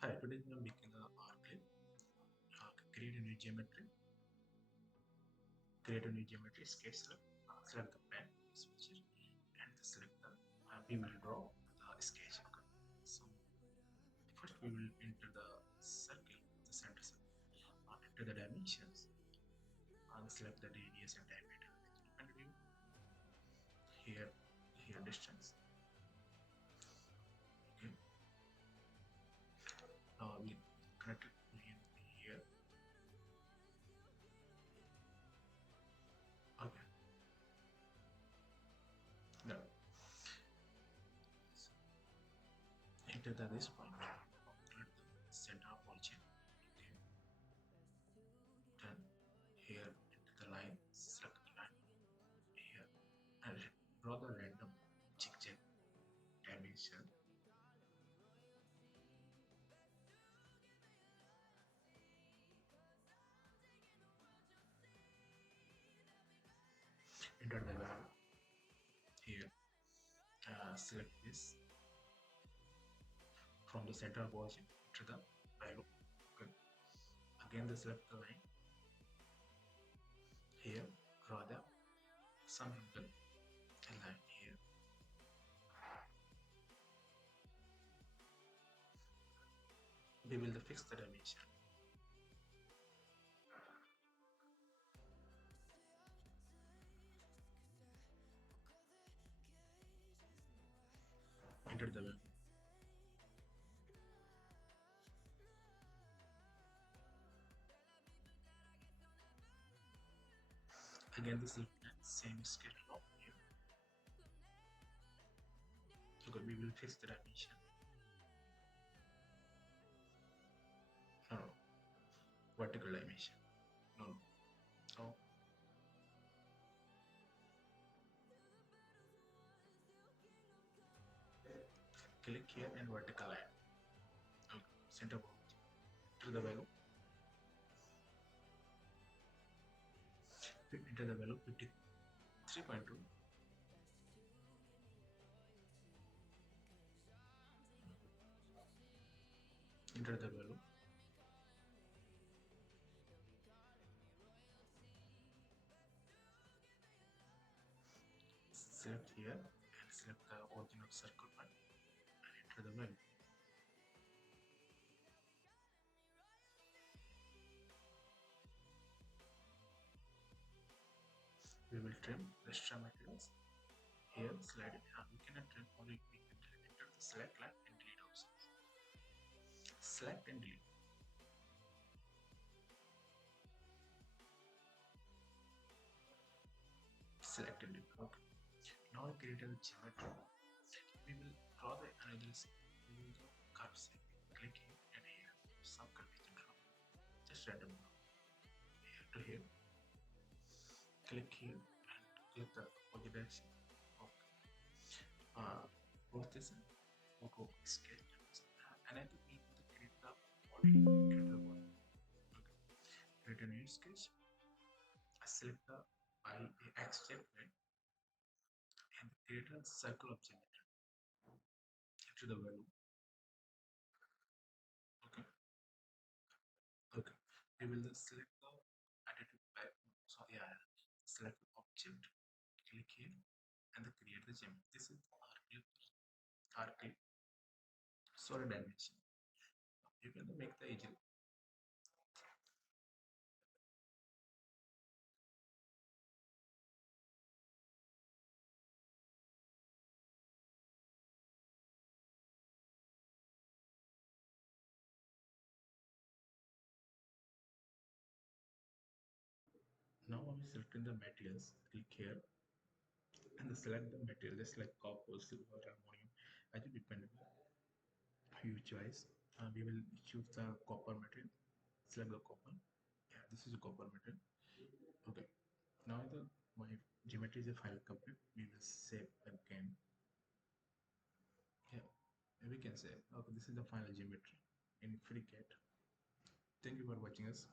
Hi, today we are making a R-clip. Create a new geometry. Create a new geometry. Sketch select. Select the pen switcher and select the. We will draw the sketch. Okay. So first we will enter the circle, the center circle. Enter the dimensions. Select the radius and diameter. And view here distance. Okay. Now we connect it here. Okay. Now enter this point. Calculate the center of origin. Okay. Then here into the line, select the line here and draw the random zigzag dimension. Enter the value here. Select this from the center of origin to the value. Okay. Again, select the line here. Draw the some line here. We will fix the dimension. Enter the value. Again, this is same sketch block here. Okay, we will fix the dimension. No, vertical dimension. No. So click here and vertical line. Okay. Center point to the value. Enter the value 53.2. Enter the value. Select here and select the origin of circle point and enter the value. We will trim the extra materials. Here, slide it. We cannot trim, only we can enter the select line and delete options. Select and delete. Select and delete. Okay. Now we create a geometry. We will draw the another. We will draw curve shape. Click here and here. Some curve we can draw. Just random draw. Here to here. Click here and click the opposite direction. Okay. Both this auto sketch. And I think we need to create the body. Create the body. Okay. Create a new sketch. Select the by X shape and create a circle of geometry into the value. Okay. Okay. We will select the additive back. So yeah, select the object, click here, and create the geometry. This is R-clip solid dimension. You can make the agent. Now I'm selecting the materials. Click here and select the material, just like copper, silver, aluminum, as you depend on your choice. We will choose the copper material. Select the copper. Yeah, this is a copper material. Okay. Now my geometry is a file complete. We will save again. Yeah, we can say okay. This is the final geometry in FreeCAD. Thank you for watching us.